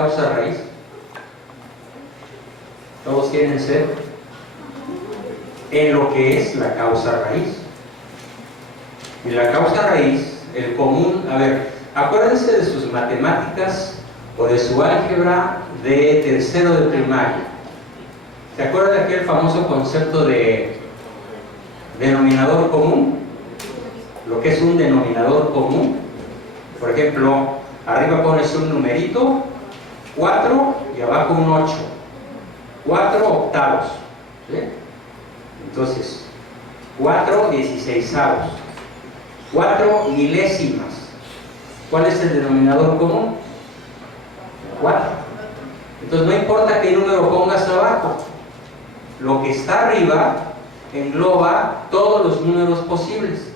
causa raíz? Todos quieren ser en lo que es la causa raíz. Y la causa raíz, el común, a ver, acuérdense de sus matemáticas o de su álgebra de tercero de primaria. ¿Se acuerdan de aquel famoso concepto de denominador común? Lo que es un denominador común. Por ejemplo, arriba pones un numerito, 4, y abajo un 8. 4 octavos. ¿Sí? Entonces, 4 16avos. 4 milésimas. ¿Cuál es el denominador común? 4. Entonces no importa qué número pongas abajo, lo que está arriba engloba todos los números posibles.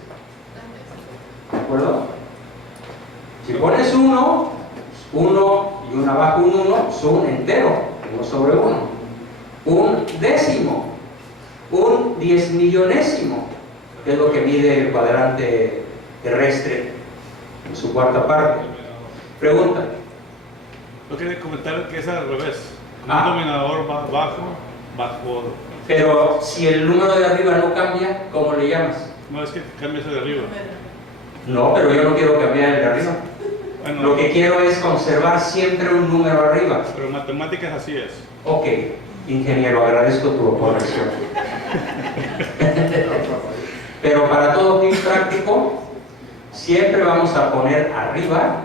¿De acuerdo? Si pones 1, 1 y un abajo un 1, son entero, 1 sobre 1. Un décimo, un 10.000.000ésimo, que es lo que mide el cuadrante terrestre en su cuarta parte. Pregunta. Yo quería comentar que es al revés. Un denominador bajo. Pero si el número de arriba no cambia, ¿cómo le llamas? No, es que cambia ese de arriba. No, pero yo no quiero cambiar el de arriba. Bueno, Lo que quiero es conservar siempre un número arriba. Pero en matemáticas así es. Ok, ingeniero, agradezco tu corrección. Pero para todo fin práctico, siempre vamos a poner arriba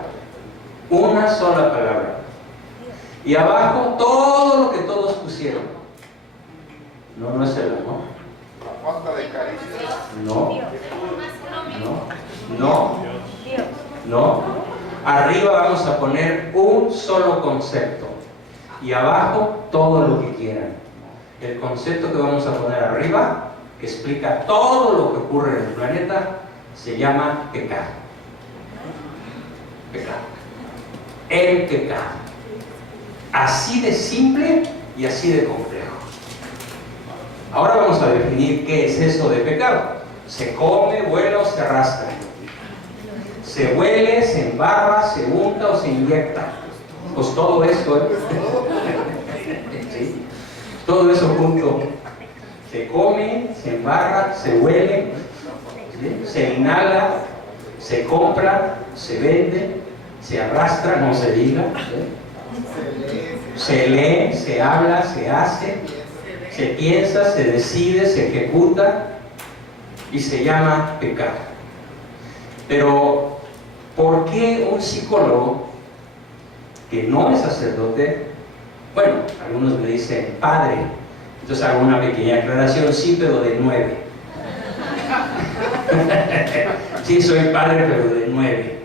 una sola palabra y abajo todo lo que todos pusieron. No, no es el amor. La falta de caricia. No, no. Arriba vamos a poner un solo concepto y abajo todo lo que quieran. El concepto que vamos a poner arriba, que explica todo lo que ocurre en el planeta, se llama pecado. Pecado. El pecado. Así de simple y así de complejo. Ahora vamos a definir qué es eso de pecado. Se come, vuela o se arrastra. Se huele, se embarra, se unta o se inyecta. Pues todo eso, ¿sí? Todo eso junto. Se come, se embarra, se huele, ¿sí? Se inhala, se compra, se vende, se arrastra, no se diga, ¿sí? Se lee, se habla, se hace, se piensa, se decide, se ejecuta y se llama pecado. Pero, ¿por qué un psicólogo que no es sacerdote? Bueno, algunos me dicen padre, entonces hago una pequeña aclaración, sí, pero de 9. Sí, soy padre, pero de 9.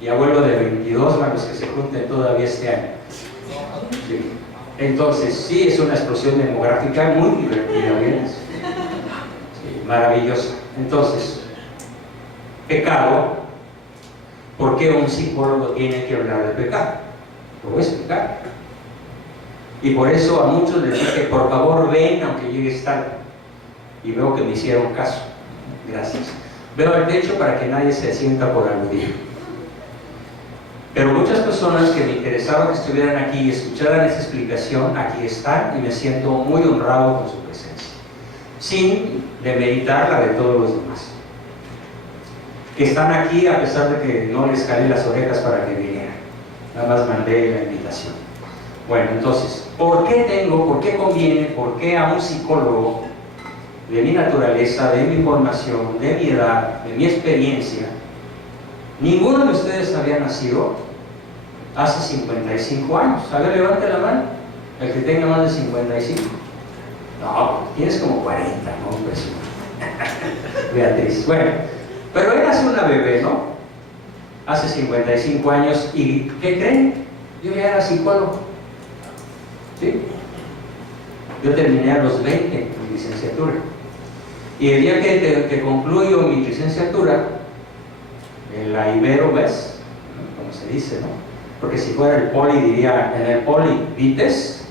Y abuelo de 22, para los que se junten todavía este año. Sí. Entonces, sí, es una explosión demográfica muy divertida, ¿bien? Sí, maravillosa. Entonces, pecado, ¿por qué un psicólogo tiene que hablar de pecado? Lo voy a explicar. Y por eso a muchos les dije, por favor ven aunque llegues tarde. Y veo que me hicieron caso. Gracias. Veo el techo para que nadie se sienta por aludir. Pero muchas personas que me interesaba que estuvieran aquí y escucharan esa explicación, aquí están y me siento muy honrado con su presencia. Sin demeritar la de todos los demás. Que están aquí a pesar de que no les calé las orejas para que vinieran. Nada más mandé la invitación. Bueno, entonces, ¿por qué conviene, por qué a un psicólogo de mi naturaleza, de mi formación, de mi edad, de mi experiencia, ninguno de ustedes había nacido hace 55 años? A ver, levante la mano, el que tenga más de 55. No, tienes como 40, ¿no? Pues, Beatriz. Bueno, pero eras una bebé, ¿no? Hace 55 años, ¿y qué creen? Yo ya era psicólogo. ¿Sí? Yo terminé a los 20 mi licenciatura. Y el día que concluyo mi licenciatura, en la Ibero, ¿ves? Como se dice, ¿no? Porque si fuera el poli diría, en el poli, ¿vites?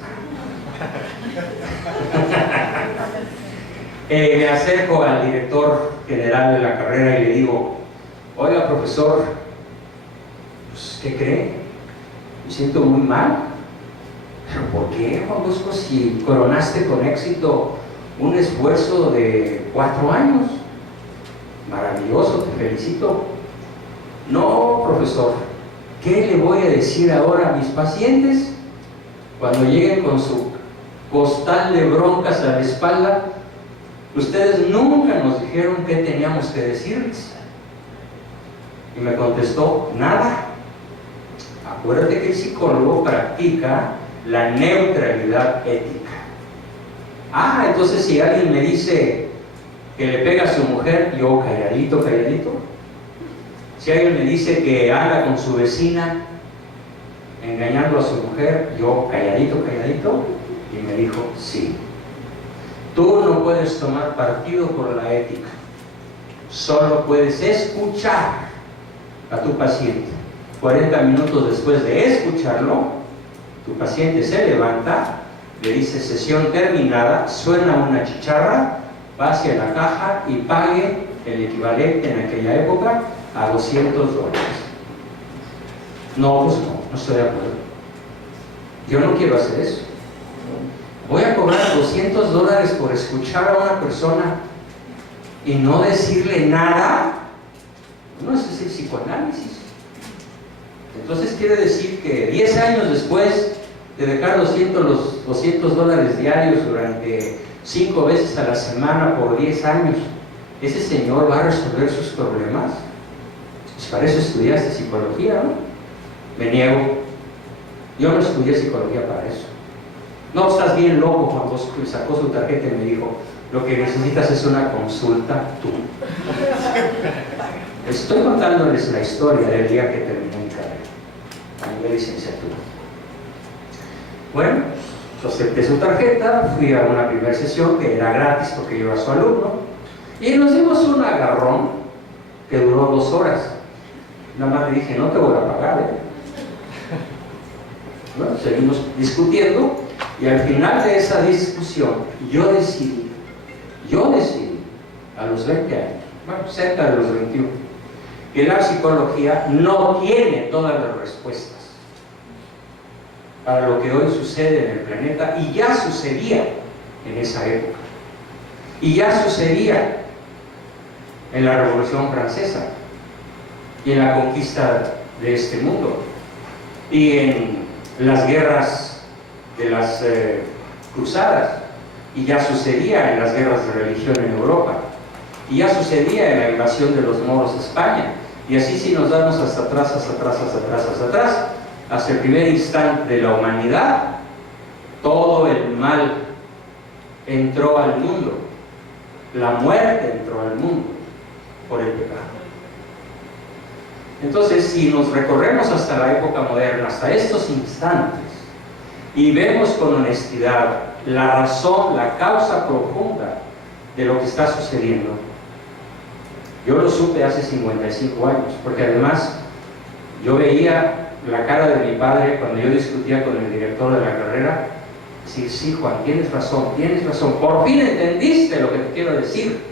Me acerco al director general de la carrera y le digo, oiga profesor, pues, ¿qué cree? Me siento muy mal. ¿Pero por qué, Juan Bosco, si coronaste con éxito un esfuerzo de 4 años? Maravilloso, te felicito. No, profesor, ¿qué le voy a decir ahora a mis pacientes cuando lleguen con su costal de broncas a la espalda? Ustedes nunca nos dijeron qué teníamos que decirles. Y me contestó, nada. Acuérdate que el psicólogo practica la neutralidad ética. Ah, entonces si alguien me dice que le pega a su mujer, yo calladito, calladito. Si alguien me dice que anda con su vecina engañando a su mujer, yo calladito, calladito. Y me dijo, sí. Tú no puedes tomar partido por la ética. Solo puedes escuchar a tu paciente. 40 minutos después de escucharlo, tu paciente se levanta, le dice sesión terminada, suena una chicharra, va hacia la caja y pague el equivalente en aquella época a $200. No, pues no estoy de acuerdo. Yo no quiero hacer eso. Voy a cobrar $200 por escuchar a una persona y no decirle nada. No, ese es el psicoanálisis. Entonces quiere decir que 10 años después de dejar los $200 diarios durante 5 veces a la semana por 10 años, ¿ese señor va a resolver sus problemas? Pues para eso estudiaste psicología, ¿no? Me niego. Yo no estudié psicología para eso. No, estás bien loco, Juan Bosco. Y sacó su tarjeta y me dijo, lo que necesitas es una consulta tú. Estoy contándoles la historia del día que terminé mi carrera a nivel licenciatura. Bueno, yo acepté su tarjeta, fui a una primera sesión que era gratis porque yo era su alumno, y nos dimos un agarrón que duró 2 horas. Nada más le dije, no te voy a pagar, ¿eh? Bueno, seguimos discutiendo, y al final de esa discusión yo decidí a los 20 años, bueno, cerca de los 21, que la psicología no tiene todas las respuestas para lo que hoy sucede en el planeta, y ya sucedía en esa época, y ya sucedía en la Revolución Francesa y en la conquista de este mundo y en las guerras de las cruzadas, y ya sucedía en las guerras de religión en Europa, y ya sucedía en la invasión de los moros a España, y así si nos damos hasta atrás, hasta el primer instante de la humanidad, todo el mal entró al mundo, la muerte entró al mundo por el pecado. Entonces, si nos recorremos hasta la época moderna, hasta estos instantes, y vemos con honestidad la razón, la causa profunda de lo que está sucediendo, yo lo supe hace 55 años, porque además yo veía la cara de mi padre cuando yo discutía con el director de la carrera, decir, sí, Juan, tienes razón, por fin entendiste lo que te quiero decir,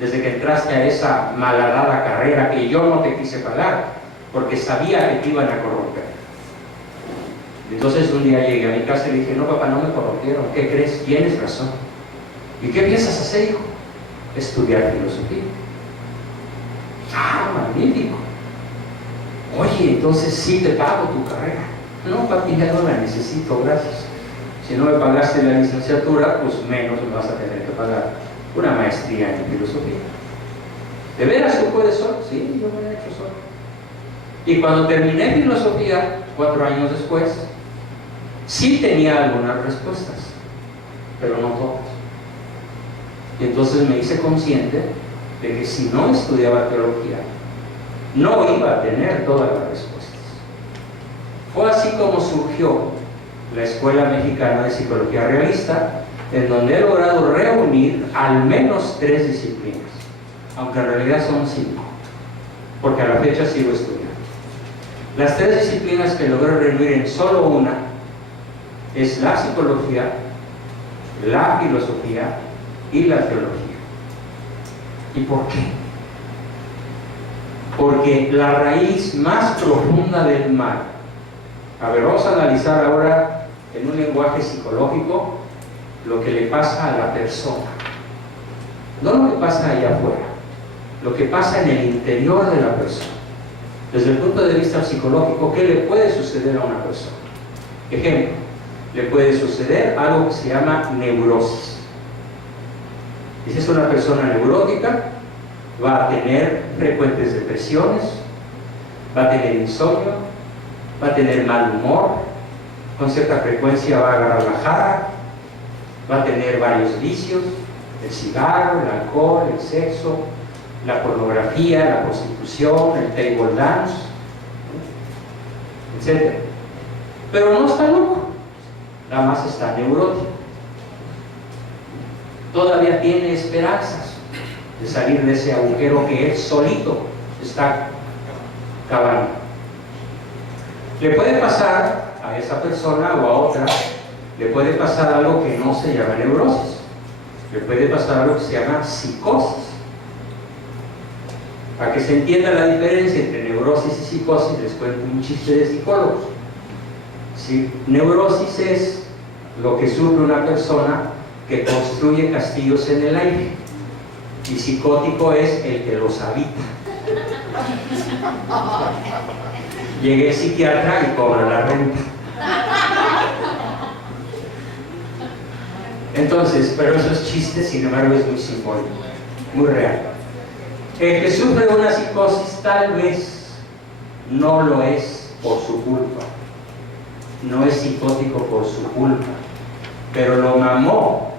desde que entraste a esa malhadada carrera que yo no te quise pagar, porque sabía que te iban a corromper. Entonces un día llegué a mi casa y le dije, no, papá, no me corrompieron, ¿qué crees? Tienes razón. ¿Y qué piensas hacer, hijo? Estudiar filosofía. Ah, magnífico. Oye, entonces sí te pago tu carrera. No, papi, ya no la necesito, gracias. Si no me pagaste la licenciatura, pues menos me vas a tener que pagar una maestría en filosofía. ¿De veras tú puedes solo? Sí, yo me he hecho solo. Y cuando terminé filosofía, 4 años después, sí tenía algunas respuestas, pero no todas. Y entonces me hice consciente de que si no estudiaba teología, no iba a tener todas las respuestas. Fue así como surgió la Escuela Mexicana de Psicología Realista, en donde he logrado reunir al menos 3 disciplinas, aunque en realidad son 5, porque a la fecha sigo estudiando. Las 3 disciplinas que logré reunir en solo una es la psicología, la filosofía y la teología. ¿Y por qué? Porque la raíz más profunda del mal, a ver, vamos a analizar ahora en un lenguaje psicológico, lo que le pasa a la persona. No lo que pasa allá afuera, lo que pasa en el interior de la persona. Desde el punto de vista psicológico, ¿qué le puede suceder a una persona? Ejemplo, le puede suceder algo que se llama neurosis. Y si es una persona neurótica, va a tener frecuentes depresiones, va a tener insomnio, va a tener mal humor, con cierta frecuencia va a agarrar la jarra, va a tener varios vicios, el cigarro, el alcohol, el sexo, la pornografía, la prostitución, el table dance, etc. Pero no está loco, nada más está neurótico. Todavía tiene esperanzas de salir de ese agujero que él solito está cavando. Le puede pasar a esa persona o a otra, le puede pasar algo que no se llama neurosis, le puede pasar algo que se llama psicosis. Para que se entienda la diferencia entre neurosis y psicosis, les cuento un chiste de psicólogos. ¿Sí? Neurosis es lo que sufre una persona que construye castillos en el aire, y psicótico es el que los habita. Llegué el psiquiatra y cobra la renta. Entonces, pero esos chistes, sin embargo, es muy simbólico, muy real. El que sufre una psicosis tal vez no lo es por su culpa, no es psicótico por su culpa, pero lo mamó,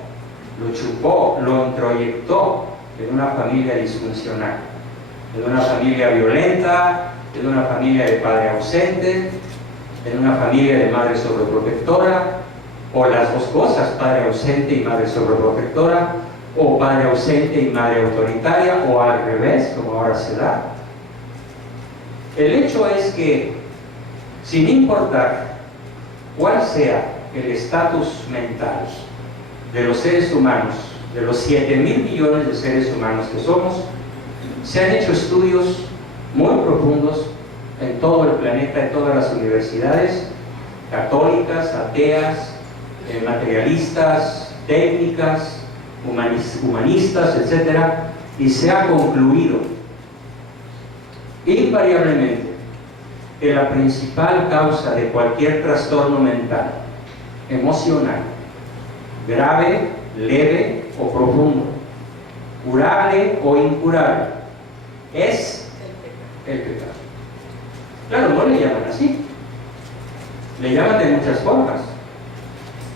lo chupó, lo introyectó en una familia disfuncional, en una familia violenta, en una familia de padre ausente, en una familia de madre sobreprotectora, o las dos cosas, padre ausente y madre sobreprotectora, o padre ausente y madre autoritaria, o al revés, como ahora se da. El hecho es que, sin importar cuál sea el estatus mental de los seres humanos, de los 7,000 millones de seres humanos que somos, se han hecho estudios muy profundos en todo el planeta, en todas las universidades, católicas, ateas, materialistas, técnicas, humanistas, etc. Y se ha concluido invariablemente que la principal causa de cualquier trastorno mental, emocional, grave, leve o profundo, curable o incurable, es el pecado. Claro, no le llaman así, le llaman de muchas formas.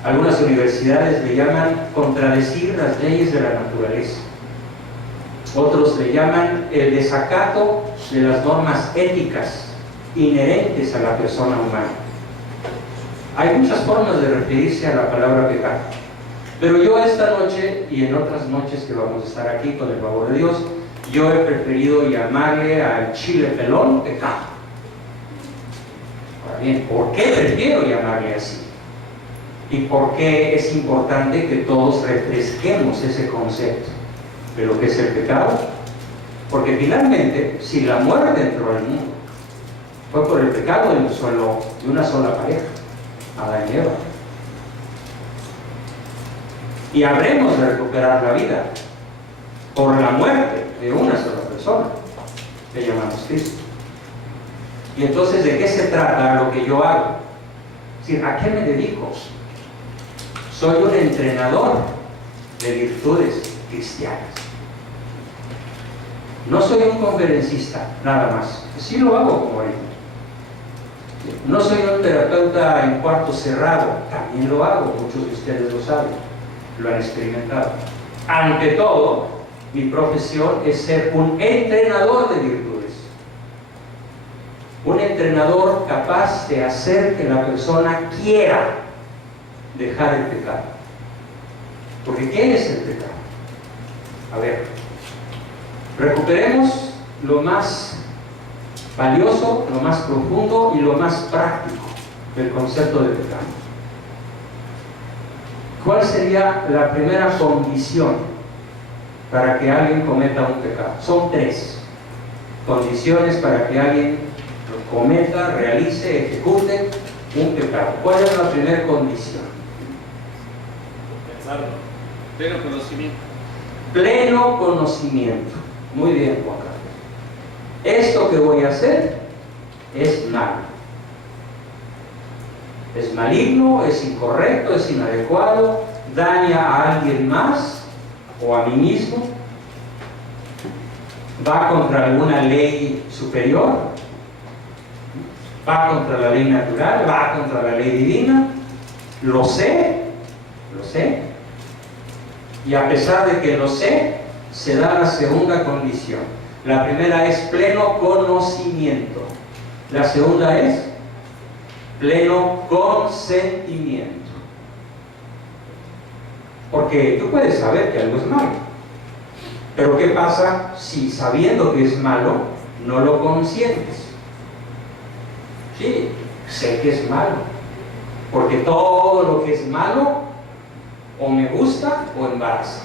Algunas universidades le llaman contradecir las leyes de la naturaleza. Otros le llaman el desacato de las normas éticas inherentes a la persona humana. Hay muchas formas de referirse a la palabra pecado. Pero yo esta noche y en otras noches que vamos a estar aquí con el favor de Dios, yo he preferido llamarle al chile pelón pecado. Ahora bien, ¿por qué prefiero llamarle así? ¿Y por qué es importante que todos refresquemos ese concepto de lo que es el pecado? Porque finalmente, si la muerte entró al mundo, fue por el pecado de una sola pareja, Adán y Eva. Y habremos de recuperar la vida por la muerte de una sola persona, que llamamos Cristo. Y entonces, ¿de qué se trata lo que yo hago? Es decir, ¿a qué me dedico? Soy un entrenador de virtudes cristianas. No soy un conferencista, nada más. Sí lo hago como ahorita. No soy un terapeuta en cuarto cerrado, también lo hago, muchos de ustedes lo saben, lo han experimentado. Ante todo, mi profesión es ser un entrenador de virtudes. Un entrenador capaz de hacer que la persona quiera dejar el pecado. Porque ¿qué es el pecado? A ver, recuperemos lo más valioso, lo más profundo y lo más práctico del concepto de pecado. ¿Cuál sería la primera condición para que alguien cometa un pecado? Son 3 condiciones para que alguien lo cometa, realice, ejecute un pecado. ¿Cuál es la primera condición? Pensarlo. Pleno conocimiento. Pleno conocimiento. Muy bien, Juan Carlos. Esto que voy a hacer es malo. Es maligno, es incorrecto, es inadecuado, daña a alguien más o a mí mismo, va contra alguna ley superior, va contra la ley natural, va contra la ley divina. Lo sé, y a pesar de que lo sé, se da la segunda condición. La primera es pleno conocimiento, la segunda es pleno consentimiento. Porque tú puedes saber que algo es malo, pero ¿qué pasa si sabiendo que es malo no lo consientes? Sí, sé que es malo, porque todo lo que es malo o me gusta o embaraza,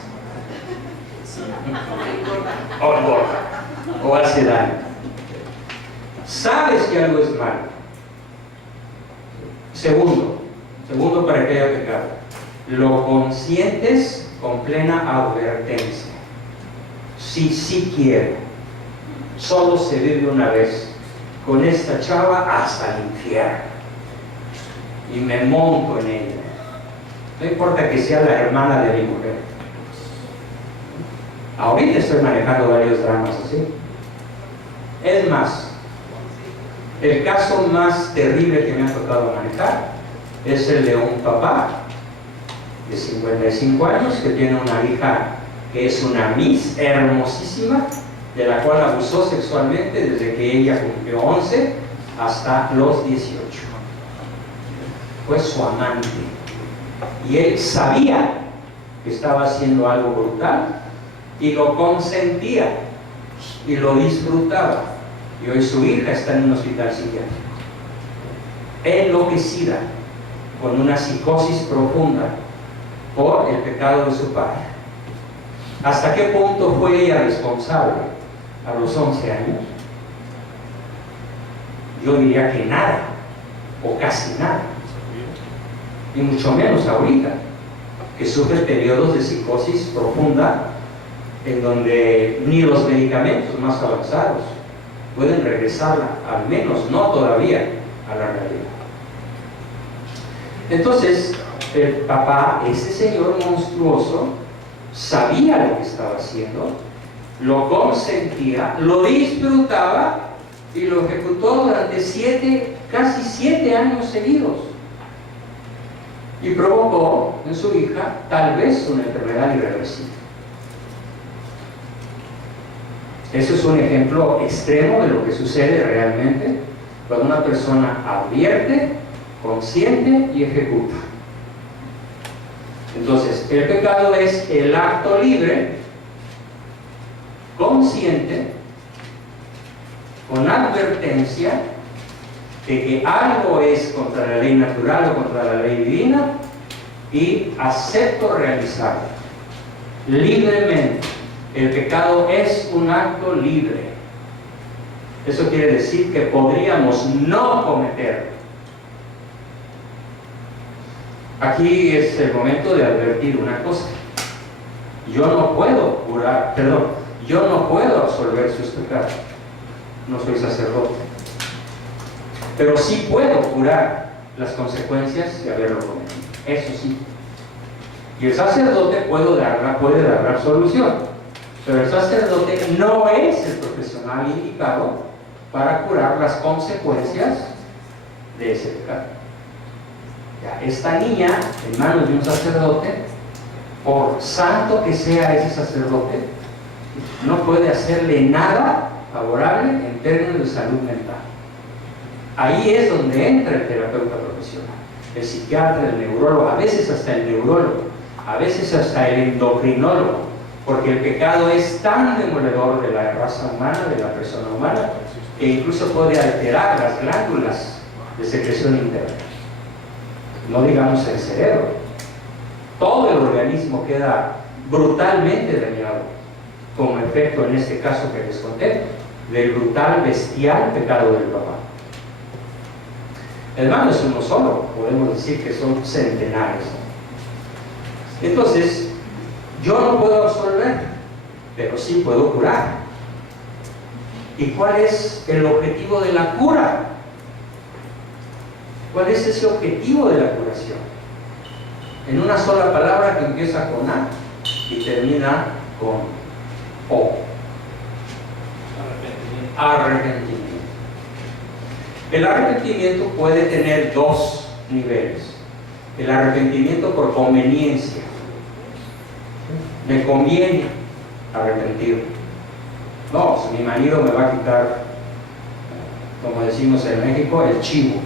o engorda, o hace daño. Sabes que algo es malo. Segundo para que haya pecado, lo consientes con plena advertencia. Sí quiero, solo se vive una vez, con esta chava hasta el infierno, y me monto en ella, no importa que sea la hermana de mi mujer. Ahorita estoy manejando varios dramas así. Es más, el caso más terrible que me ha tocado manejar es el de un papá de 55 años que tiene una hija que es una Miss hermosísima, de la cual abusó sexualmente desde que ella cumplió 11 hasta los 18. Fue su amante. Y él sabía que estaba haciendo algo brutal y lo consentía y lo disfrutaba. Y hoy su hija está en un hospital psiquiátrico, enloquecida, con una psicosis profunda por el pecado de su padre. ¿Hasta qué punto fue ella responsable? A los 11 años. Yo diría que nada, o casi nada. Y mucho menos ahorita, que sufre periodos de psicosis profunda, en donde ni los medicamentos más avanzados pueden regresarla, al menos no todavía, a la realidad. Entonces, el papá, ese señor monstruoso, sabía lo que estaba haciendo, lo consentía, lo disfrutaba y lo ejecutó durante casi 7 años seguidos. Y provocó en su hija tal vez una enfermedad irreversible. Eso es un ejemplo extremo de lo que sucede realmente cuando una persona advierte, consiente y ejecuta. Entonces, el pecado es el acto libre, consciente, con advertencia de que algo es contra la ley natural o contra la ley divina, y acepto realizarlo libremente. El pecado es un acto libre. Eso quiere decir que podríamos no cometerlo. Aquí es el momento de advertir una cosa. Yo no puedo absolver sus pecados. No soy sacerdote. Pero sí puedo curar las consecuencias de haberlo cometido. Eso sí. Y el sacerdote puede dar solución. Pero el sacerdote no es el profesional indicado para curar las consecuencias de ese pecado. Ya, esta niña, en manos de un sacerdote, por santo que sea ese sacerdote, no puede hacerle nada favorable en términos de salud mental. Ahí es donde entra el terapeuta profesional, el psiquiatra, el neurólogo, a veces hasta el neurólogo, a veces hasta el endocrinólogo, porque el pecado es tan demoledor de la raza humana, de la persona humana, que incluso puede alterar las glándulas de secreción interna. No digamos el cerebro. Todo el organismo queda brutalmente dañado, como efecto en este caso que les conté, del brutal, bestial pecado del papá. El mal no es uno solo, podemos decir que son centenares. Entonces, yo no puedo absolver, pero sí puedo curar. ¿Y cuál es el objetivo de la cura? ¿Cuál es ese objetivo de la curación? En una sola palabra que empieza con A y termina con O. Arrepentimiento. El arrepentimiento puede tener dos niveles. El arrepentimiento por conveniencia. Me conviene arrepentir. No, si mi marido me va a quitar, como decimos en México, el chivo.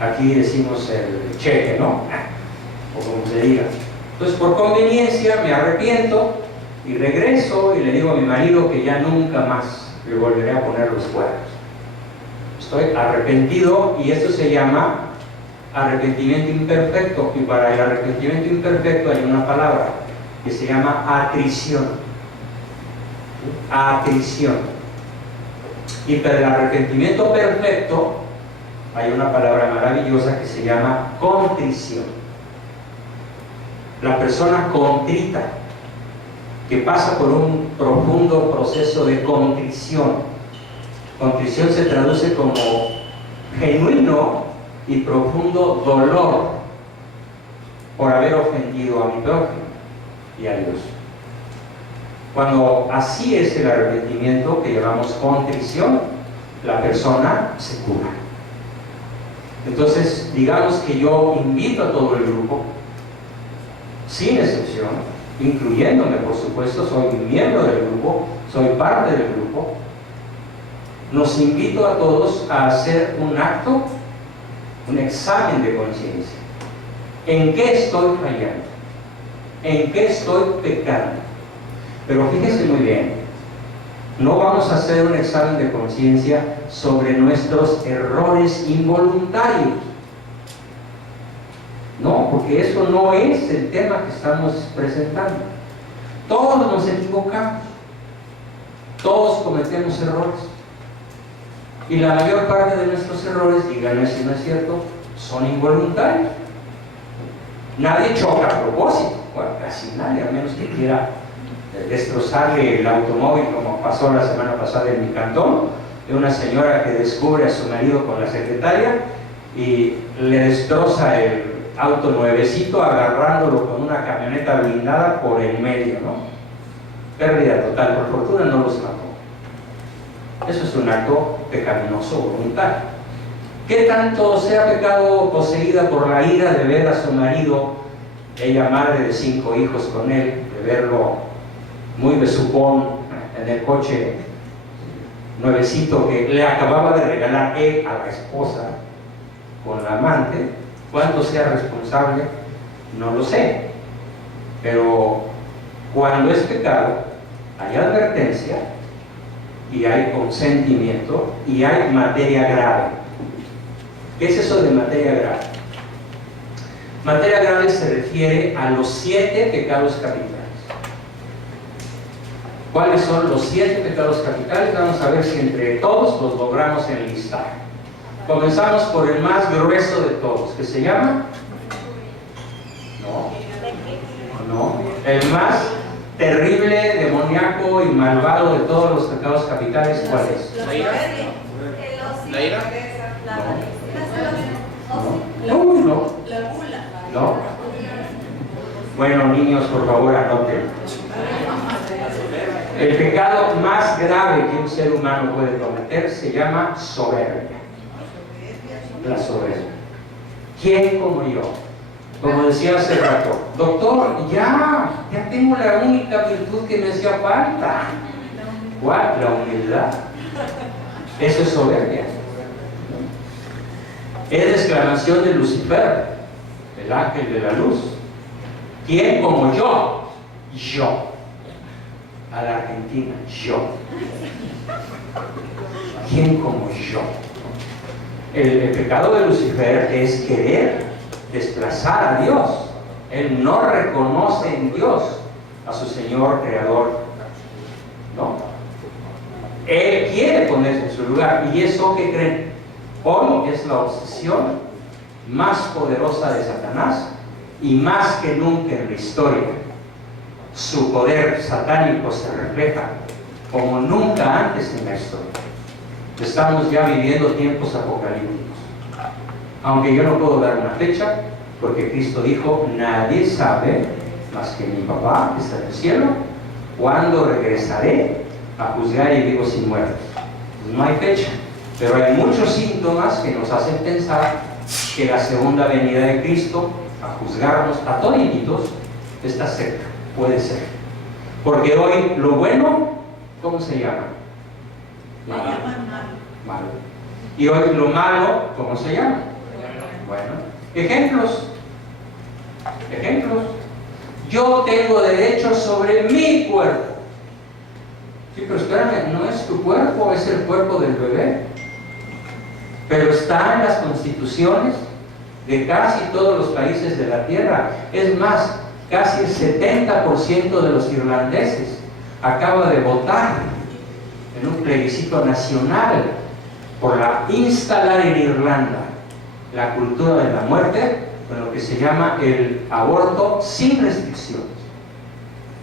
Aquí decimos el cheque, ¿no? O como se diga. Entonces, por conveniencia me arrepiento y regreso y le digo a mi marido que ya nunca más le volveré a poner los cuernos. Estoy arrepentido y esto se llama arrepentimiento imperfecto. Y para el arrepentimiento imperfecto hay una palabra que se llama atrición. Atrición. Y para el arrepentimiento perfecto hay una palabra maravillosa que se llama contrición. La persona contrita, que pasa por un profundo proceso de contrición. Contrición se traduce como genuino y profundo dolor por haber ofendido a mi prójimo y a Dios. Cuando así es el arrepentimiento que llamamos contrición, la persona se cura. Entonces, digamos que yo invito a todo el grupo, sin excepción, incluyéndome, por supuesto, soy miembro del grupo, soy parte del grupo. Nos invito a todos a hacer un acto, un examen de conciencia. ¿En qué estoy fallando? ¿En qué estoy pecando? Pero fíjense muy bien, no vamos a hacer un examen de conciencia sobre nuestros errores involuntarios. No, porque eso no es el tema que estamos presentando. Todos nos equivocamos, todos cometemos errores. Y la mayor parte de nuestros errores, díganme si no es cierto, son involuntarios. Nadie choca a propósito, bueno, casi nadie, a menos que quiera destrozarle el automóvil, como pasó la semana pasada en mi cantón, de una señora que descubre a su marido con la secretaria y le destroza el auto nuevecito agarrándolo con una camioneta blindada por el medio, ¿no? Pérdida total, por fortuna no los mató. Eso es un acto pecaminoso voluntario. ¿Qué tanto sea pecado poseída por la ira de ver a su marido, ella madre de 5 hijos con él, de verlo muy besucón en el coche nuevecito que le acababa de regalar él a la esposa con la amante? ¿Cuánto sea responsable? No lo sé. Pero cuando es pecado, hay advertencia y hay consentimiento y hay materia grave. ¿Qué es eso de materia grave? Materia grave se refiere a los 7 pecados capitales. ¿Cuáles son los 7 pecados capitales? Vamos a ver si entre todos los logramos enlistar. Comenzamos por el más grueso de todos, que se llama... No. El más terrible, demoníaco y malvado de todos los pecados capitales, ¿cuál es? La ira. La ira. No. Bueno, niños, por favor, anoten. El pecado más grave que un ser humano puede cometer se llama soberbia. La soberbia. ¿Quién como yo? Como decía hace rato, doctor, ya tengo la única virtud que me hacía falta. ¿Cuál? La humildad. Eso es soberbia. Es la exclamación de Lucifer, el ángel de la luz. ¿Quién como yo? Yo. A la Argentina, yo. ¿Quién como yo? El pecado de Lucifer es querer desplazar a Dios. Él no reconoce en Dios a su Señor Creador. No. Él quiere ponerse en su lugar. ¿Y eso qué creen? Hoy es la obsesión más poderosa de Satanás y más que nunca en la historia. Su poder satánico se refleja como nunca antes en la historia. Estamos ya viviendo tiempos apocalípticos. Aunque yo no puedo dar una fecha, porque Cristo dijo, nadie sabe más que mi papá que está en el cielo, cuándo regresaré a juzgar y vivos y muertos. Pues no hay fecha, pero hay muchos síntomas que nos hacen pensar que la segunda venida de Cristo a juzgarnos a toditos está cerca, puede ser. Porque hoy lo bueno, ¿cómo se llama? Malo. Y hoy lo malo, ¿cómo se llama? Bueno, ejemplos. Yo tengo derecho sobre mi cuerpo. Sí, pero espérame, no es tu cuerpo, es el cuerpo del bebé. Pero está en las constituciones de casi todos los países de la tierra. Es más, casi el 70% de los irlandeses acaba de votar en un plebiscito nacional por instalar en Irlanda la cultura de la muerte con lo que se llama el aborto sin restricciones.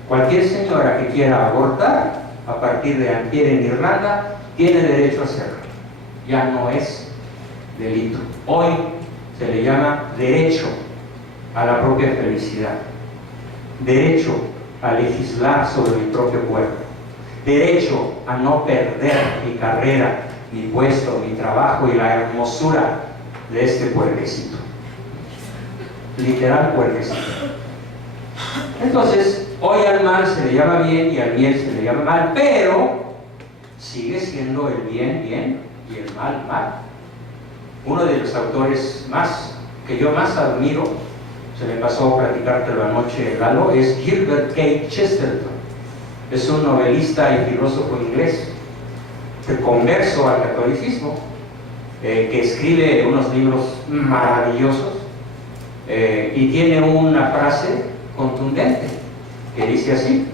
Cualquier señora que quiera abortar a partir de antier en Irlanda tiene derecho a hacerlo. Ya no es delito. Hoy se le llama derecho a la propia felicidad, derecho a legislar sobre mi propio cuerpo, derecho a no perder mi carrera, mi puesto, mi trabajo y la hermosura de este puerquecito. Literal puerquecito. Entonces, hoy al mal se le llama bien y al bien se le llama mal, pero sigue siendo el bien, bien y el mal, mal. Uno de los autores que yo más admiro, se me pasó a platicártelo anoche, Lalo, es Gilbert K. Chesterton. Es un novelista y filósofo inglés, converso al catolicismo, que escribe unos libros maravillosos y tiene una frase contundente que dice así: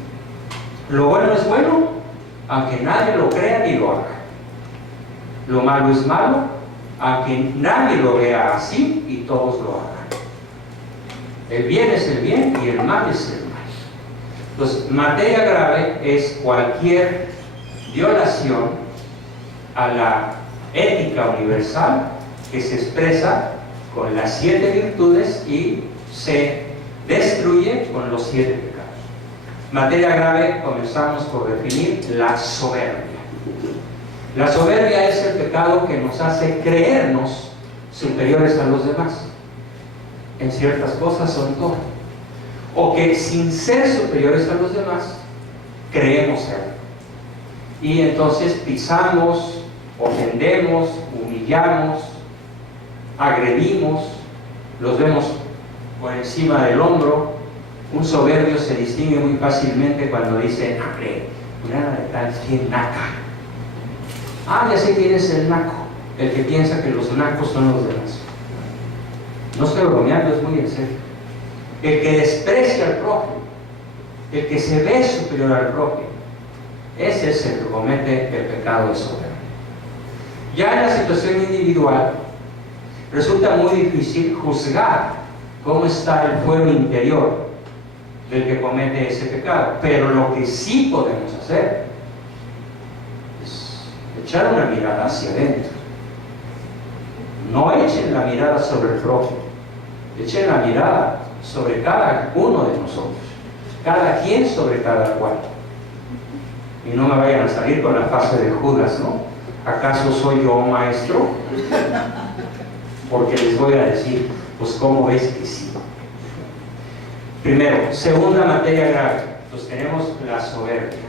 lo bueno es bueno, aunque nadie lo crea ni lo haga. Lo malo es malo, aunque nadie lo vea así y todos lo hagan. El bien es el bien y el mal es el mal. Entonces, materia grave es cualquier violación a la ética universal que se expresa con las 7 virtudes y se destruye con los 7 pecados. Materia grave, comenzamos por definir la soberbia. La soberbia es el pecado que nos hace creernos superiores a los demás. En ciertas cosas, sobre todo. O que sin ser superiores a los demás, creemos ser. Y entonces pisamos, ofendemos, humillamos, agredimos, los vemos por encima del hombro. Un soberbio se distingue muy fácilmente cuando dice: hombre, mira de tal, qué naca. Ya sé quién es el naco, el que piensa que los nacos son los demás. No estoy bromeando, es muy en serio. El que desprecia al prójimo, el que se ve superior al prójimo, ese es el que comete el pecado de soberbia. Ya en la situación individual, resulta muy difícil juzgar cómo está el fuero interior del que comete ese pecado, pero lo que sí podemos hacer es echar una mirada hacia adentro. No echen la mirada sobre el prójimo, echen la mirada sobre cada uno de nosotros, cada quien sobre cada cual. Y no me vayan a salir con la frase de Judas, ¿no? ¿Acaso soy yo maestro? Porque les voy a decir, pues ¿cómo ves que sí? Primero, segunda materia grave, pues tenemos la soberbia.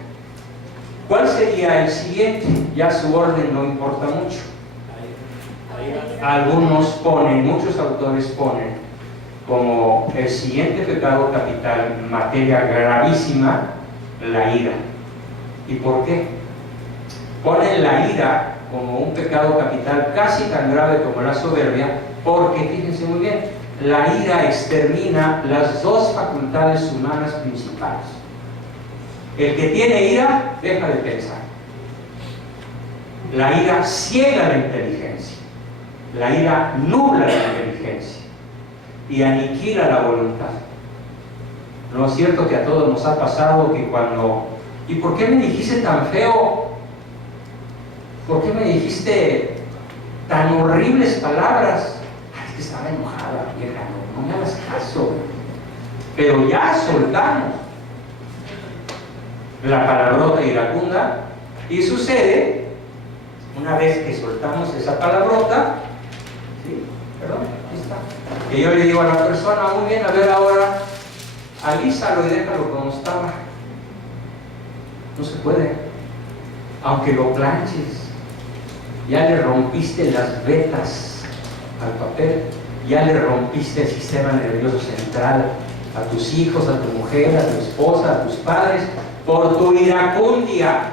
¿Cuál sería el siguiente? Ya su orden no importa mucho. Algunos ponen, muchos autores ponen como el siguiente pecado capital, materia gravísima, la ira. ¿Y por qué? Ponen la ira como un pecado capital casi tan grave como la soberbia, porque, fíjense muy bien, la ira extermina las 2 facultades humanas principales. El que tiene ira deja de pensar. La ira ciega la inteligencia. La ira nubla la inteligencia y aniquila la voluntad. ¿No es cierto que a todos nos ha pasado que cuando... ¿Y por qué me dijiste tan feo? ¿Por qué me dijiste tan horribles palabras? Ay, es que estaba enojada, vieja, no me hagas caso. Pero ya soltamos la palabrota iracunda y sucede, una vez que soltamos esa palabrota, ¿sí? Perdón, aquí está, que yo le digo a la persona, muy bien, a ver ahora, alízalo y déjalo como estaba. No se puede, aunque lo planches, ya le rompiste las vetas al papel, ya le rompiste el sistema nervioso central a tus hijos, a tu mujer, a tu esposa, a tus padres, por tu iracundia.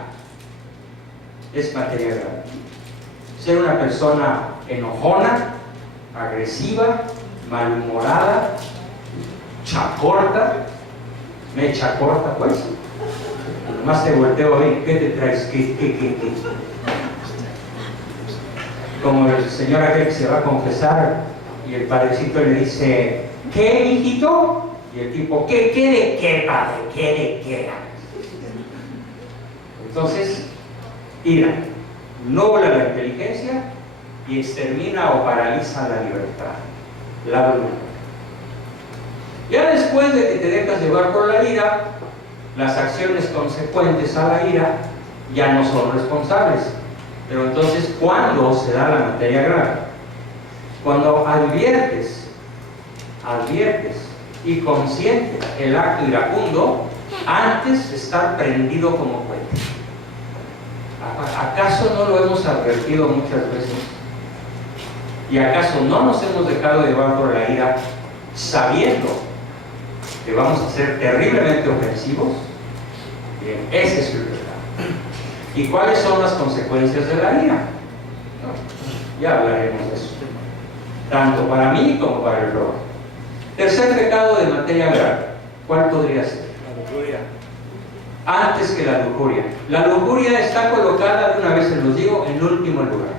Es materia grave. Ser una persona enojona, agresiva, malhumorada, chacorta, mecha corta, pues. Nomás te volteo a ver, ¿qué te traes? ¿Qué? Como el señor aquel que se va a confesar y el padrecito le dice, ¿qué, hijito? Y el tipo, ¿qué de qué, padre? ¿Qué de qué? Entonces, ira nubla la inteligencia y extermina o paraliza la libertad, la voluntad. Ya después de que te dejas llevar por la ira, las acciones consecuentes a la ira ya no son responsables. Pero entonces, ¿cuándo se da la materia grave? Cuando adviertes y consientes el acto iracundo antes de estar prendido como cohete. ¿Acaso no lo hemos advertido muchas veces? ¿Y acaso no nos hemos dejado llevar por la ira sabiendo que vamos a ser terriblemente ofensivos? Bien, ese es el pecado. ¿Y cuáles son las consecuencias de la ira? No, ya hablaremos de eso, tanto para mí como para el robo. Tercer pecado de materia grave, ¿cuál podría ser? La lujuria. Antes que la lujuria. La lujuria está colocada, de una vez se los digo, en último lugar.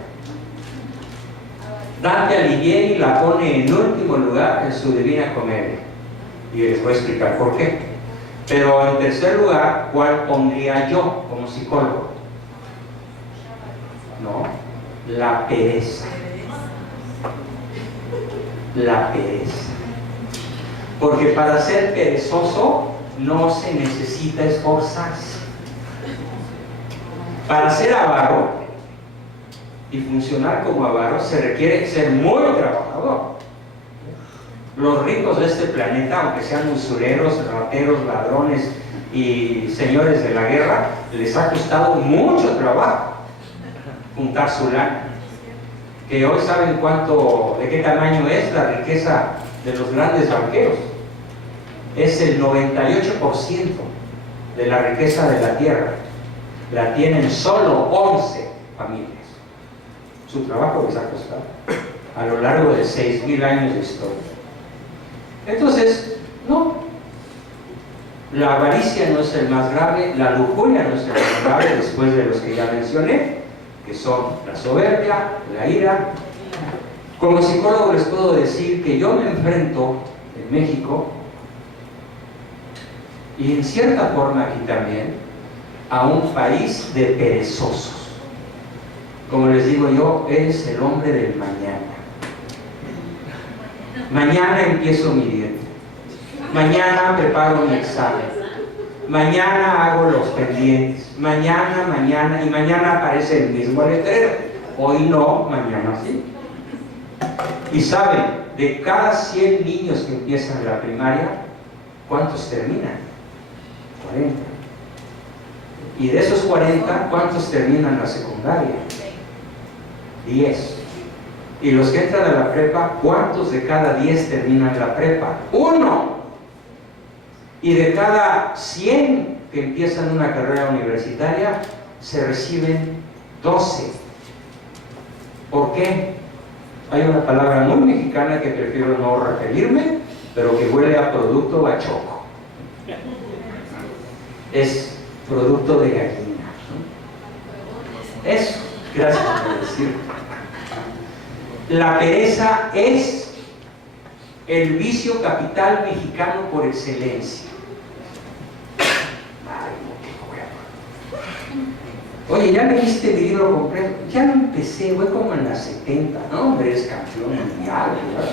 Dante Alighieri la pone en último lugar en su Divina Comedia. Y les voy a explicar por qué. Pero en tercer lugar, ¿cuál pondría yo como psicólogo? No, la pereza. La pereza. Porque para ser perezoso no se necesita esforzarse. Para ser avaro y funcionar como avaro se requiere ser muy trabajador. Los ricos de este planeta, aunque sean usureros, rateros, ladrones y señores de la guerra, les ha costado mucho trabajo juntar su lana. Que hoy saben de qué tamaño es la riqueza de los grandes banqueros. Es el 98% de la riqueza de la tierra. La tienen solo 11 familias. Su trabajo les ha costado a lo largo de 6.000 años de historia. Entonces, no. La avaricia no es el más grave, la lujuria no es el más grave después de los que ya mencioné, que son la soberbia, la ira. Como psicólogo les puedo decir que yo me enfrento en México, y en cierta forma aquí también, a un país de perezosos. Como les digo yo, eres el hombre del mañana. Mañana empiezo mi dieta. Mañana preparo mi examen. Mañana hago los pendientes. Mañana, y mañana aparece el mismo letrero. Hoy no, mañana sí. Y saben, de cada 100 niños que empiezan la primaria, ¿cuántos terminan? 40. Y de esos 40, ¿cuántos terminan la secundaria? 10. Y los que entran a la prepa, ¿cuántos de cada 10 terminan la prepa? 1. Y de cada 100 que empiezan una carrera universitaria, se reciben 12. ¿Por qué? Hay una palabra muy mexicana que prefiero no referirme, pero que huele a producto bachoco. Es producto de gallina. Eso, gracias por decirlo. La pereza es el vicio capital mexicano por excelencia. Oye, ¿ya leíste el libro completo? Ya lo empecé, voy como en las 70. No, hombre, es campeón mundial, ¿verdad?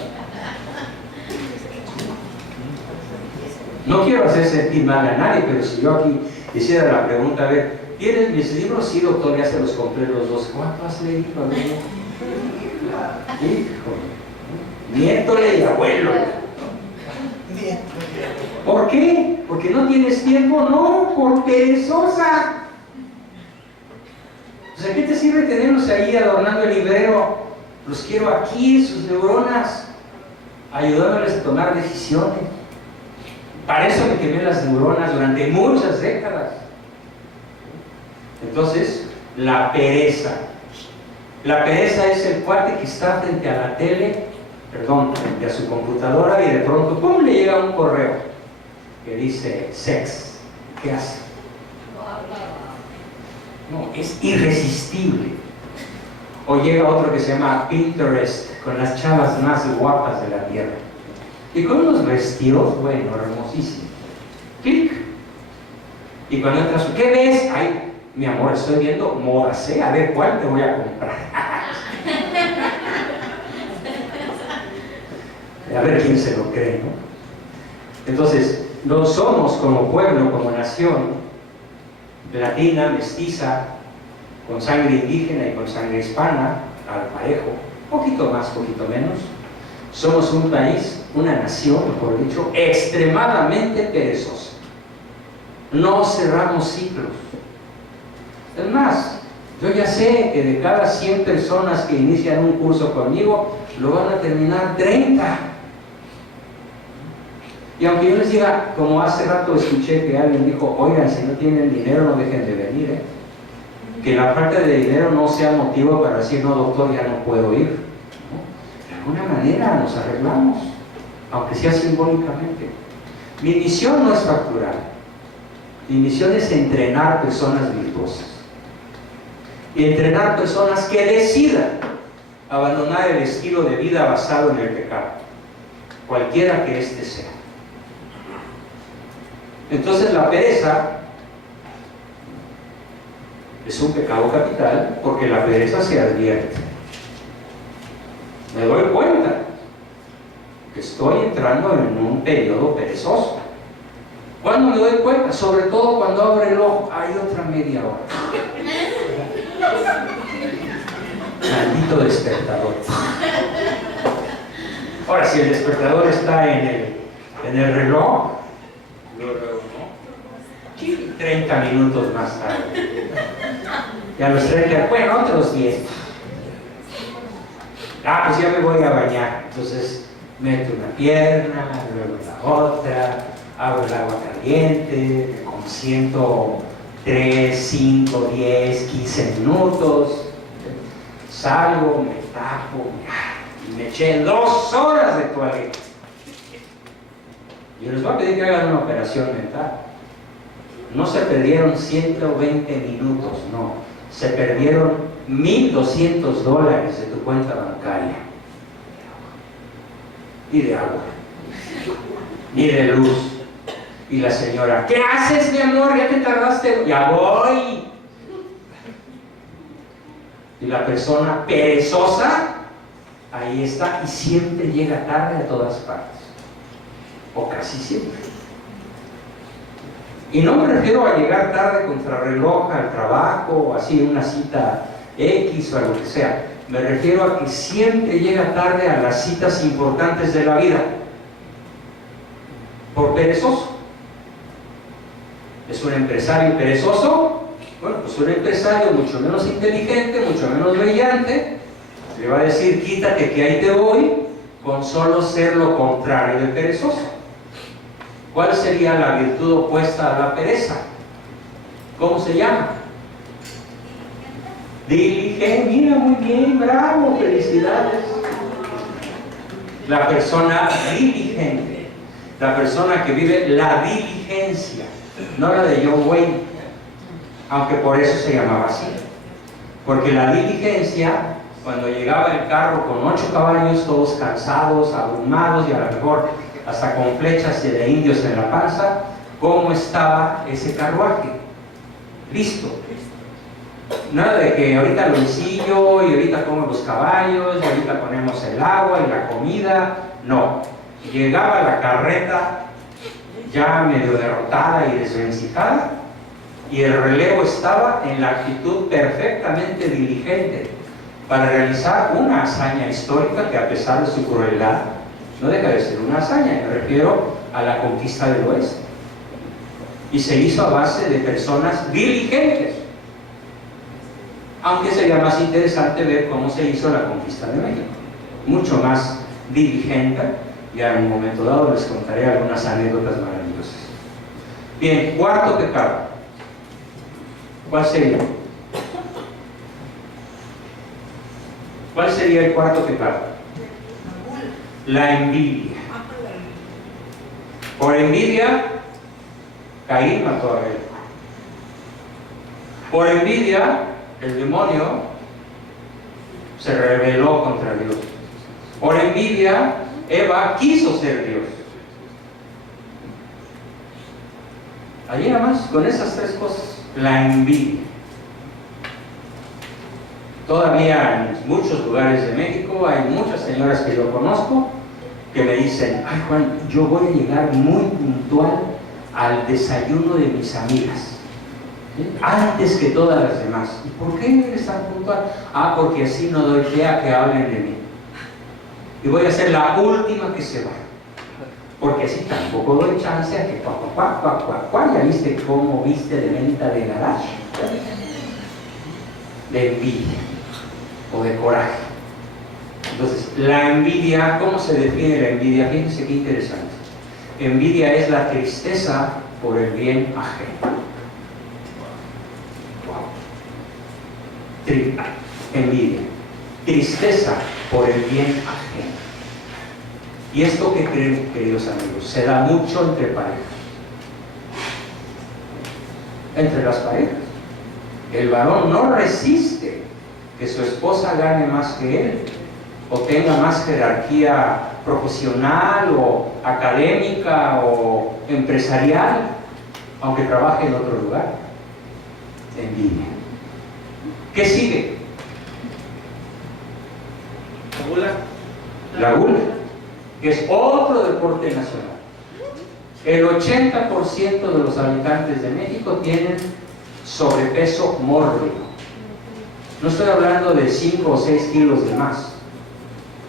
No quiero hacer sentir mal a nadie, pero si yo aquí hiciera la pregunta, a ver, ¿tienes mis libros? Sí, doctor, ya se los compré los dos. ¿Cuánto has leído? Hijo, niétole y abuelo. ¿Por qué? ¿Porque no tienes tiempo? No, por perezosa. O sea, ¿qué te sirve tenerlos ahí adornando el librero? Los quiero aquí, sus neuronas, ayudándoles a tomar decisiones. Para eso me quemé las neuronas durante muchas décadas. Entonces, la pereza. La pereza es el cuate que está frente a la tele, frente a su computadora y de pronto, ¡pum!, le llega un correo que dice sex. ¿Qué hace? No, es irresistible. O llega otro que se llama Pinterest, con las chavas más guapas de la tierra. Y con unos vestidos, bueno, hermosísimos. Clic. Y cuando entras, ¿qué ves? Ay, mi amor, estoy viendo modas, ¿eh? A ver, ¿cuál te voy a comprar? A ver quién se lo cree, ¿no? Entonces, no somos como pueblo, como nación, latina, mestiza, con sangre indígena y con sangre hispana, al parejo, poquito más, poquito menos. Somos un país, una nación, mejor dicho, extremadamente perezosa. No cerramos ciclos. Es más, yo ya sé que de cada 100 personas que inician un curso conmigo, lo van a terminar 30. Y aunque yo les diga, como hace rato escuché que alguien dijo, oigan, si no tienen dinero no dejen de venir, ¿eh? Que la falta de dinero no sea motivo para decir, no, doctor, ya no puedo ir, ¿no? De alguna manera nos arreglamos, aunque sea simbólicamente. Mi misión no es facturar, mi misión es entrenar personas virtuosas y entrenar personas que decidan abandonar el estilo de vida basado en el pecado, cualquiera que éste sea. Entonces la pereza es un pecado capital porque la pereza se advierte. Me doy cuenta que estoy entrando en un periodo perezoso. ¿Cuándo me doy cuenta? Sobre todo cuando abro el ojo, hay otra media hora. Maldito despertador. Ahora, si el despertador está en el reloj, luego, ¿no? 30 minutos más tarde. Y a los 30, bueno, otros 10. Pues ya me voy a bañar. Entonces, meto una pierna, luego la otra, abro el agua caliente, me consiento 3, 5, 10, 15 minutos, salgo, me tapo, y me eché 2 horas de toaleta. Yo les voy a pedir que hagan una operación mental. No se perdieron 120 minutos, no. Se perdieron $1,200 de tu cuenta bancaria. Y de agua. Y de luz. Y la señora, ¿qué haces, mi amor? Ya te tardaste. Ya voy. Y la persona perezosa, ahí está, y siempre llega tarde a todas partes. O casi siempre. Y no me refiero a llegar tarde contra reloj al trabajo, o así una cita X o a lo que sea. Me refiero a que siempre llega tarde a las citas importantes de la vida. Por perezoso. ¿Es un empresario perezoso? Bueno, pues un empresario mucho menos inteligente, mucho menos brillante, le va a decir, quítate que ahí te voy, con solo ser lo contrario de perezoso. ¿Cuál sería la virtud opuesta a la pereza? ¿Cómo se llama? Diligente. Mira, muy bien, bravo, felicidades. La persona diligente, la persona que vive la diligencia, no la de John Wayne, aunque por eso se llamaba así, porque la diligencia, cuando llegaba el carro con 8 caballos, todos cansados, abrumados y a lo mejor hasta con flechas de indios en la panza, cómo estaba ese carruaje, listo. Nada de que ahorita lo ensillo y ahorita pongo los caballos y ahorita ponemos el agua y la comida. No, llegaba la carreta ya medio derrotada y desvencijada, y el relevo estaba en la actitud perfectamente diligente para realizar una hazaña histórica que, a pesar de su crueldad, no deja de ser una hazaña. Me refiero a la conquista del oeste, y se hizo a base de personas diligentes, aunque sería más interesante ver cómo se hizo la conquista de México, mucho más diligente. Ya en un momento dado les contaré algunas anécdotas maravillosas. Bien, cuarto pecado, ¿cuál sería? ¿Cuál sería el cuarto pecado? La envidia. Por envidia, Caín mató a Abel. Por envidia, el demonio se rebeló contra Dios. Por envidia, Eva quiso ser Dios. Allí nada más, con esas tres cosas, la envidia. Todavía en muchos lugares de México hay muchas señoras que yo conozco que me dicen: ay Juan, yo voy a llegar muy puntual al desayuno de mis amigas, ¿sí?, antes que todas las demás. ¿Y por qué eres tan puntual? Ah, porque así no doy fe a que hablen de mí. Y voy a ser la última que se va, porque así tampoco doy chance a que ya viste cómo viste de venta de garage, de envidia o de coraje. Entonces, la envidia, ¿cómo se define la envidia? Fíjense qué interesante. Envidia es la tristeza por el bien ajeno. Wow. Envidia, tristeza por el bien ajeno. ¿Y esto qué creen, queridos amigos? Se da mucho entre parejas. Entre las parejas. El varón no resiste que su esposa gane más que él, o tenga más jerarquía profesional o académica o empresarial, aunque trabaje en otro lugar. Envidia. ¿Qué sigue? La gula. La gula, que es otro deporte nacional. El 80% de los habitantes de México tienen sobrepeso mórbido. No estoy hablando de 5 o 6 kilos de más.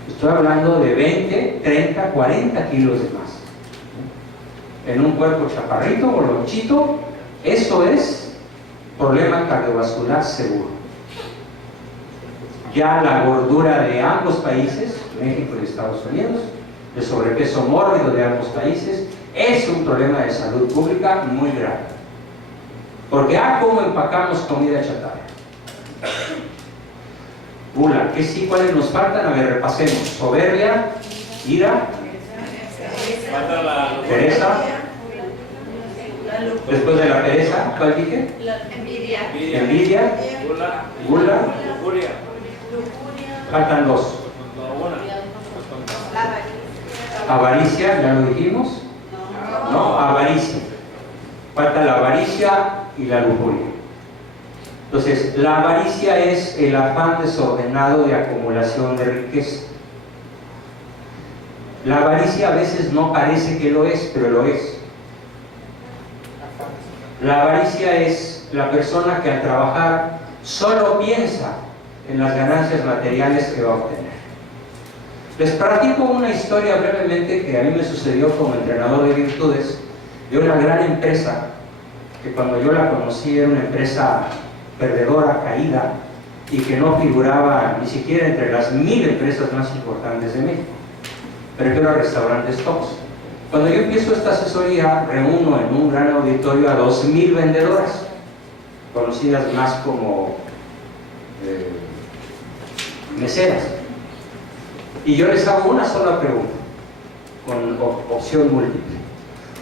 Estoy hablando de 20, 30, 40 kilos de más. En un cuerpo chaparrito, bolonchito, eso es problema cardiovascular seguro. Ya la gordura de ambos países, México y Estados Unidos, el sobrepeso mórbido de ambos países, es un problema de salud pública muy grave. Porque ¿cómo empacamos comida chatarra? Gula, ¿qué sí? ¿Cuáles nos faltan? A ver, repasemos. Soberbia, ira, pereza. Después de la pereza, ¿cuál dije? Envidia, gula, faltan dos. Avaricia, ya lo dijimos. No, avaricia. Falta la avaricia y la lujuria. Entonces, la avaricia es el afán desordenado de acumulación de riqueza. La avaricia a veces no parece que lo es, pero lo es. La avaricia es la persona que al trabajar solo piensa en las ganancias materiales que va a obtener. Les platico una historia brevemente que a mí me sucedió como entrenador de virtudes de una gran empresa que cuando yo la conocí era una empresa perdedora, caída, y que no figuraba ni siquiera entre las 1000 empresas más importantes de México. Prefiero a Restaurantes Tops. Cuando yo empiezo esta asesoría, reúno en un gran auditorio a 2000 vendedoras, conocidas más como meseras. Y yo les hago una sola pregunta, con opción múltiple.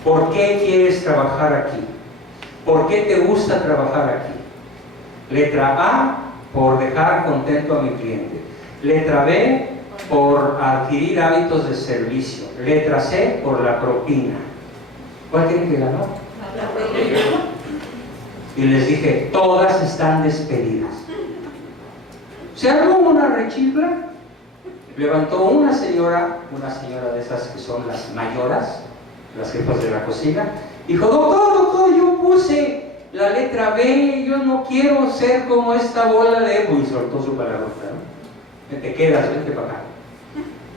¿Por qué quieres trabajar aquí? ¿Por qué te gusta trabajar aquí? Letra A, por dejar contento a mi cliente. Letra B, por adquirir hábitos de servicio. Letra C, por la propina. ¿Cuál creen que ganó? Y les dije, todas están despedidas. Se armó una rechifla. Levantó una señora de esas que son las mayoras, las jefas de la cocina. Dijo, doctor, yo puse la letra B, yo no quiero ser como esta bola de... Y soltó su palabrota, ¿no? Te quedas, vente para acá.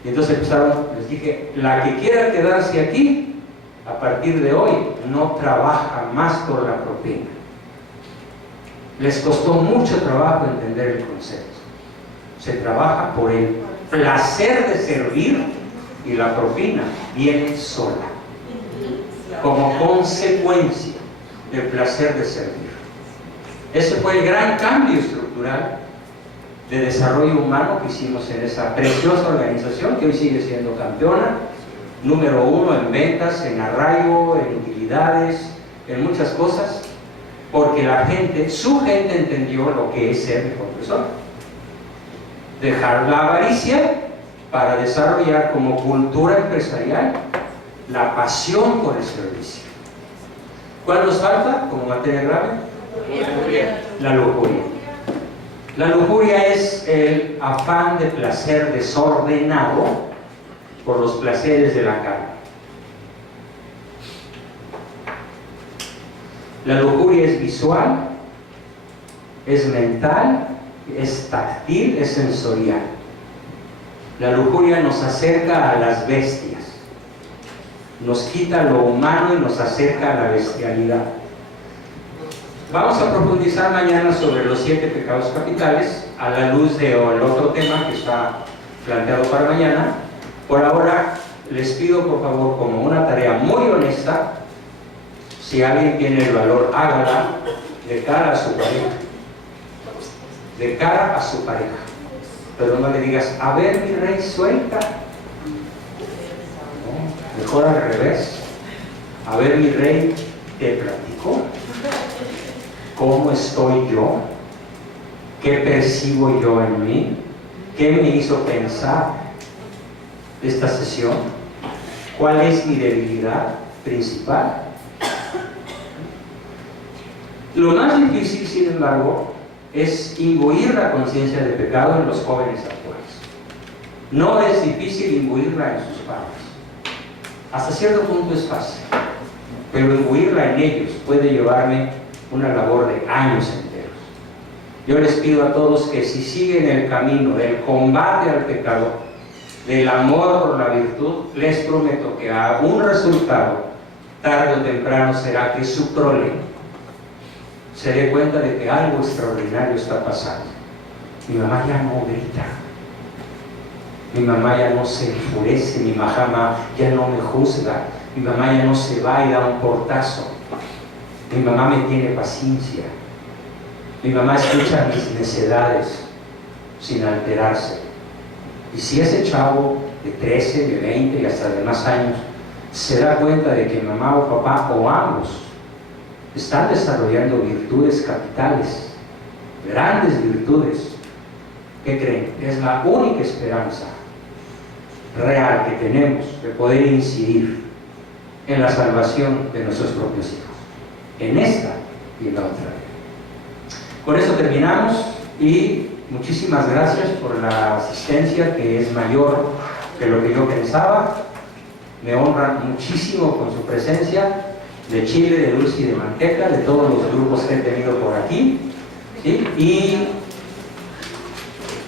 Y entonces empezaron, les dije, la que quiera quedarse aquí, a partir de hoy, no trabaja más por la propina. Les costó mucho trabajo entender el concepto. Se trabaja por el placer de servir y la propina viene sola, como consecuencia del placer de servir. Ese fue el gran cambio estructural de desarrollo humano que hicimos en esa preciosa organización que hoy sigue siendo campeona, número 1 en ventas, en arraigo, en utilidades, en muchas cosas, porque la gente, su gente entendió lo que es ser mejor persona. Dejar la avaricia para desarrollar como cultura empresarial la pasión por el servicio. ¿Cuál nos falta como materia grave? La lujuria. La lujuria es el afán de placer desordenado por los placeres de la carne. La lujuria es visual, es mental, es táctil, es sensorial. La lujuria nos acerca a las bestias, nos quita lo humano y nos acerca a la bestialidad. Vamos a profundizar mañana sobre los 7 pecados capitales a la luz del otro tema que está planteado para mañana. Por ahora les pido por favor, como una tarea muy honesta, si alguien tiene el valor, hágala de cara a su pareja. De cara a su pareja. Pero no le digas, a ver mi rey, suelta. No, mejor al revés. A ver mi rey, te platico. ¿Cómo estoy yo? ¿Qué percibo yo en mí? ¿Qué me hizo pensar esta sesión? ¿Cuál es mi debilidad principal? Lo más difícil, sin embargo, es imbuir la conciencia de pecado en los jóvenes actuales. No es difícil imbuirla en sus padres. Hasta cierto punto es fácil, pero imbuirla en ellos puede llevarme una labor de años enteros. Yo les pido a todos que si siguen el camino del combate al pecado, del amor por la virtud, les prometo que a un resultado, tarde o temprano, será que su prole se dé cuenta de que algo extraordinario está pasando. Mi mamá ya no grita, mi mamá ya no se enfurece, mi mamá ya no me juzga, mi mamá ya no se va y da un portazo, mi mamá me tiene paciencia, mi mamá escucha mis necedades sin alterarse. Y si ese chavo de 13, de 20 y hasta de más años se da cuenta de que mamá o papá o ambos están desarrollando virtudes capitales, grandes virtudes, ¿qué creen? Es la única esperanza real que tenemos de poder incidir en la salvación de nuestros propios hijos, en esta y en la otra vida. Con eso terminamos y muchísimas gracias por la asistencia, que es mayor que lo que yo pensaba. Me honran muchísimo con su presencia, de chile, de dulce y de manteca, de todos los grupos que he tenido por aquí, ¿sí? Y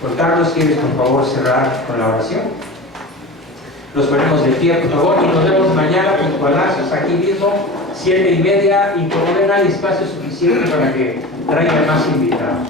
Juan Carlos, ¿quieres por favor cerrar con la oración? Nos ponemos de pie, por favor, y nos vemos mañana puntualazos aquí mismo, 7:30, y como ven hay espacio suficiente para que traigan más invitados.